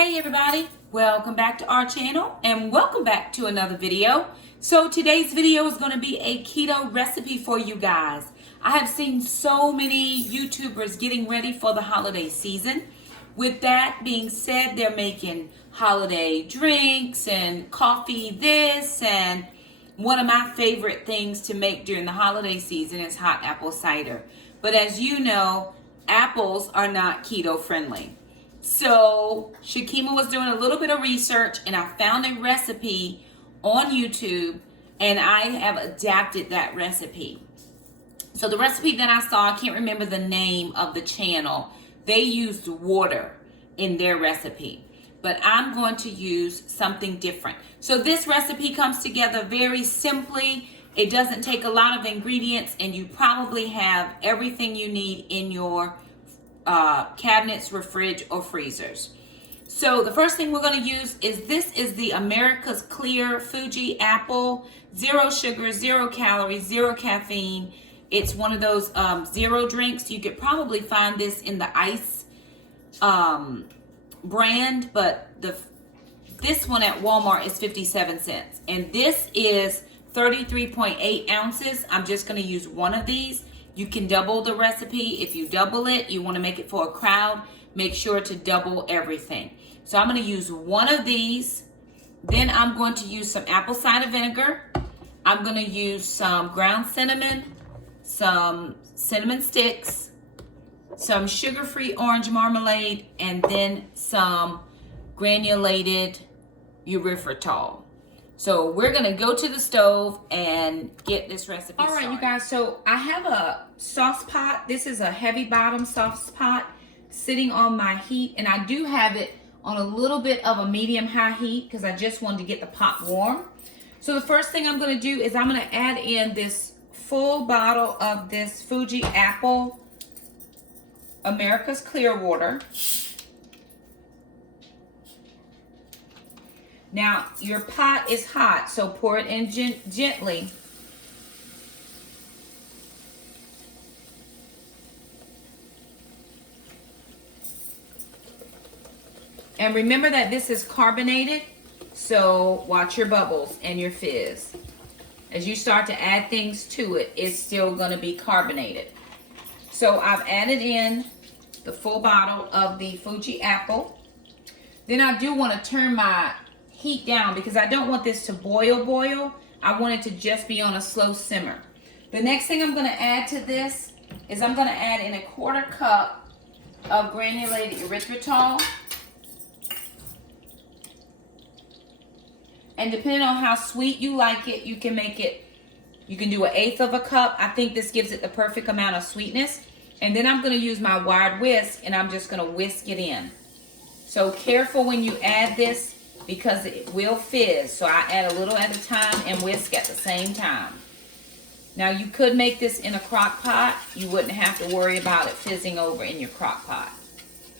Hey everybody, welcome back to our channel and welcome back to another video. So today's video is going to be a keto recipe for you guys. I have seen so many YouTubers getting ready for the holiday season. With that being said, they're making holiday drinks and coffee this, and one of my favorite things to make during the holiday season is hot apple cider. But as you know, apples are not keto friendly. So Shakima was doing a little bit of research and I found a recipe on YouTube and I have adapted that recipe. So the recipe that I saw, I can't remember the name of the channel. They used water in their recipe, but I'm going to use something different. So this recipe comes together very simply. It doesn't take a lot of ingredients and you probably have everything you need in your cabinets, fridge, or freezers. So the first thing we're going to use is this is the America's Clear Fuji Apple, 0 sugar, 0 calories, 0 caffeine. It's one of those zero drinks. You could probably find this in the ice brand, but this one at Walmart is 57 cents. And this is 33.8 ounces. I'm just going to use one of these. You can double the recipe. If you double it, you want to make it for a crowd, make sure to double everything. So I'm going to use one of these. Then I'm going to use some apple cider vinegar. I'm going to use some ground cinnamon, some cinnamon sticks, some sugar-free orange marmalade, and then some granulated erythritol. So we're gonna go to the stove and get this recipe started. All right, you guys, so I have a sauce pot. This is a heavy bottom sauce pot sitting on my heat, and I do have it on a little bit of a medium high heat because I just wanted to get the pot warm. So the first thing I'm gonna do is I'm gonna add in this full bottle of this Fuji Apple America's Clear water. Now, your pot is hot, so pour it in gently. And remember that this is carbonated, so watch your bubbles and your fizz. As you start to add things to it, it's still going to be carbonated. So I've added in the full bottle of the Fuji Apple. Then I do want to turn my heat down because I don't want this to boil. I want it to just be on a slow simmer. The next thing I'm going to add to this is I'm going to add in a 1/4 cup of granulated erythritol. And depending on how sweet you like it, you can make it, you can do 1/8 of a cup. I think this gives it the perfect amount of sweetness. And then I'm going to use my wide whisk and I'm just going to whisk it in. So careful when you add this, because it will fizz. So I add a little at a time and whisk at the same time. Now you could make this in a crock pot. You wouldn't have to worry about it fizzing over in your crock pot.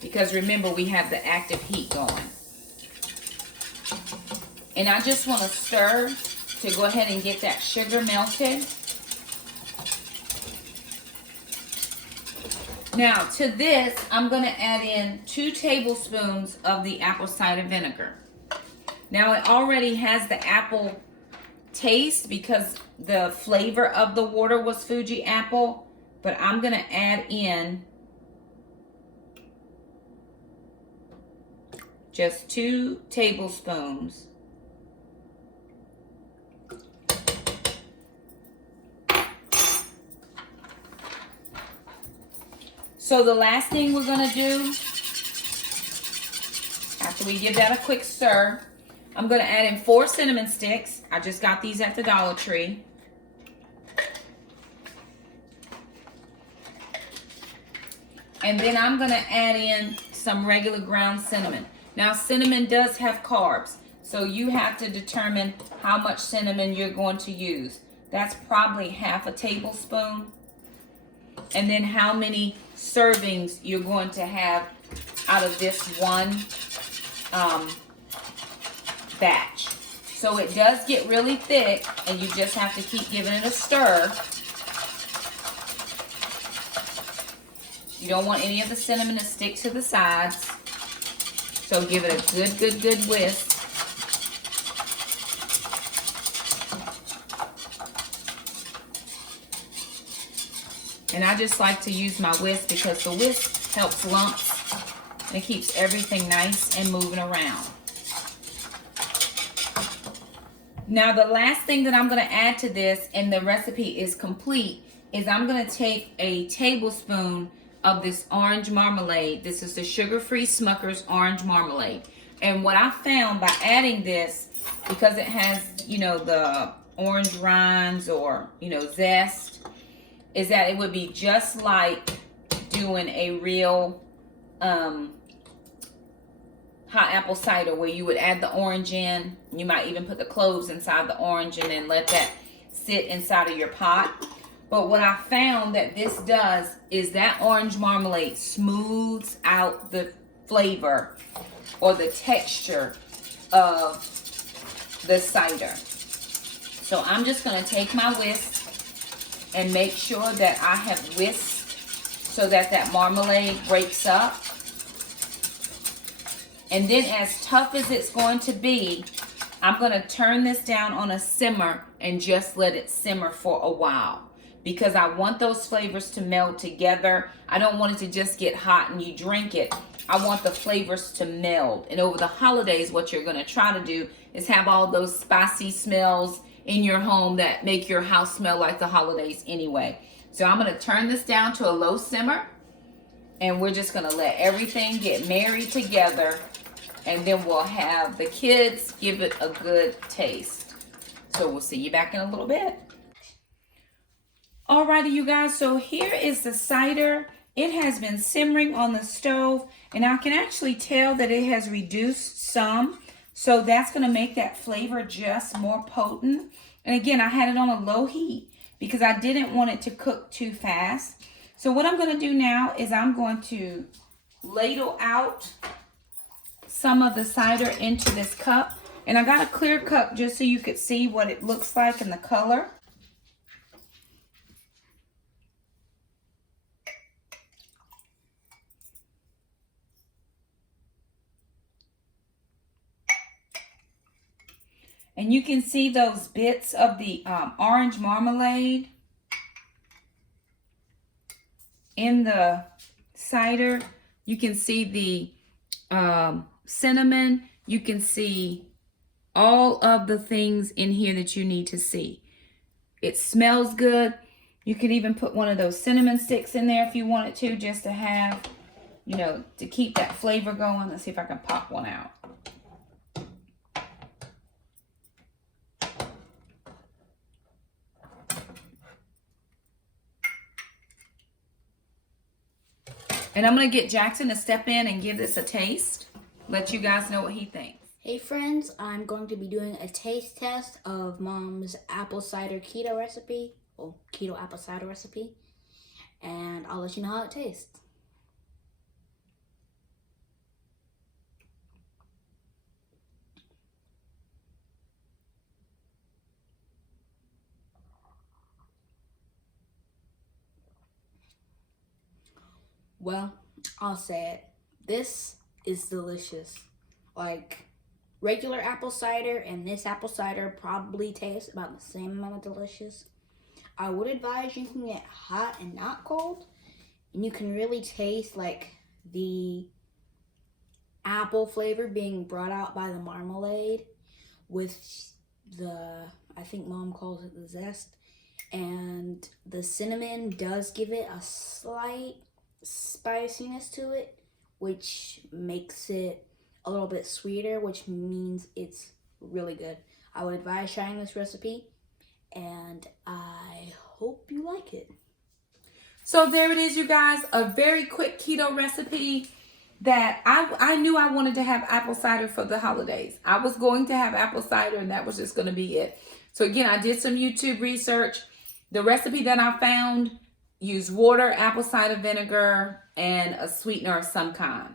Because remember, we have the active heat going. And I just want to stir to go ahead and get that sugar melted. Now to this, I'm going to add in 2 tablespoons of the apple cider vinegar. Now it already has the apple taste because the flavor of the water was Fuji apple, but I'm going to add in just 2 tablespoons. So the last thing we're going to do, after we give that a quick stir, I'm going to add in 4 cinnamon sticks. I just got these at the Dollar Tree. And then I'm going to add in some regular ground cinnamon. Now cinnamon does have carbs, so you have to determine how much cinnamon you're going to use. That's probably ½ tablespoon. And then how many servings you're going to have out of this one batch. So it does get really thick and you just have to keep giving it a stir. You don't want any of the cinnamon to stick to the sides. So give it a good whisk. And I just like to use my whisk because the whisk helps lumps and it keeps everything nice and moving around. Now the last thing that I'm going to add to this, and the recipe is complete, is I'm going to take a tablespoon of this orange marmalade. This is the sugar-free Smucker's orange marmalade. And what I found by adding this, because it has, you know, the orange rinds or, you know, zest, is that it would be just like doing a real hot apple cider, where you would add the orange in. You might even put the cloves inside the orange and then let that sit inside of your pot. But what I found that this does is that orange marmalade smooths out the flavor or the texture of the cider. So I'm just going to take my whisk and make sure that I have whisked so that that marmalade breaks up. And then, as tough as it's going to be, I'm going to turn this down on a simmer and just let it simmer for a while, because I want those flavors to meld together. I don't want it to just get hot and you drink it. I want the flavors to meld. And over the holidays, what you're going to try to do is have all those spicy smells in your home that make your house smell like the holidays anyway. So I'm going to turn this down to a low simmer, and we're just going to let everything get married together, and then we'll have the kids give it a good taste. So we'll see you back in a little bit. Alrighty, you guys, so here is the cider. It has been simmering on the stove, and I can actually tell that it has reduced some. So that's going to make that flavor just more potent. And again, I had it on a low heat because I didn't want it to cook too fast. So what I'm going to do now is I'm going to ladle out some of the cider into this cup. And I got a clear cup just so you could see what it looks like in the color. And you can see those bits of the orange marmalade in the cider. You can see the cinnamon. You can see all of the things in here that you need to see. It smells good. You could even put one of those cinnamon sticks in there if you wanted to, just to have, you know, to keep that flavor going. Let's see if I can pop one out. And I'm going to get Jackson to step in and give this a taste. Let you guys know what he thinks. Hey friends, I'm going to be doing a taste test of Mom's apple cider keto recipe. Well, keto apple cider recipe. And I'll let you know how it tastes. Well, I'll say it. This is delicious. Like, regular apple cider and this apple cider probably taste about the same amount of delicious. I would advise drinking it hot and not cold. And you can really taste, like, the apple flavor being brought out by the marmalade with the, I think Mom calls it the zest. And the cinnamon does give it a slight spiciness to it, which makes it a little bit sweeter, which means it's really good. I would advise trying this recipe, and I hope you like it. So there it is, you guys, a very quick keto recipe that I knew I wanted to have apple cider for the holidays. I was going to have apple cider, and that was just going to be it. So again, I did some YouTube research. The recipe that I found used water, apple cider vinegar, and a sweetener of some kind.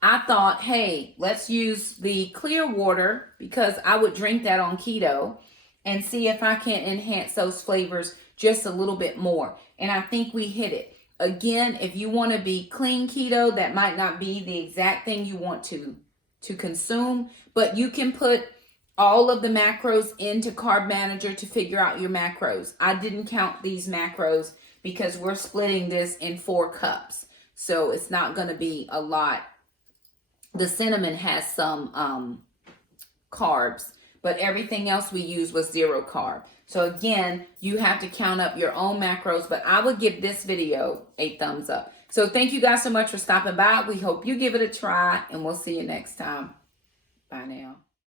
I thought, hey, let's use the clear water because I would drink that on keto and see if I can enhance those flavors just a little bit more. And I think we hit it. again, if you want to be clean keto, that might not be the exact thing you want to consume, but you can put all of the macros into Carb Manager to figure out your macros. I didn't count these macros because we're splitting this in 4 cups. So it's not going to be a lot. The cinnamon has some carbs, but everything else we used was 0 carb. So again, you have to count up your own macros, but I would give this video a thumbs up. So thank you guys so much for stopping by. We hope you give it a try, and we'll see you next time. Bye now.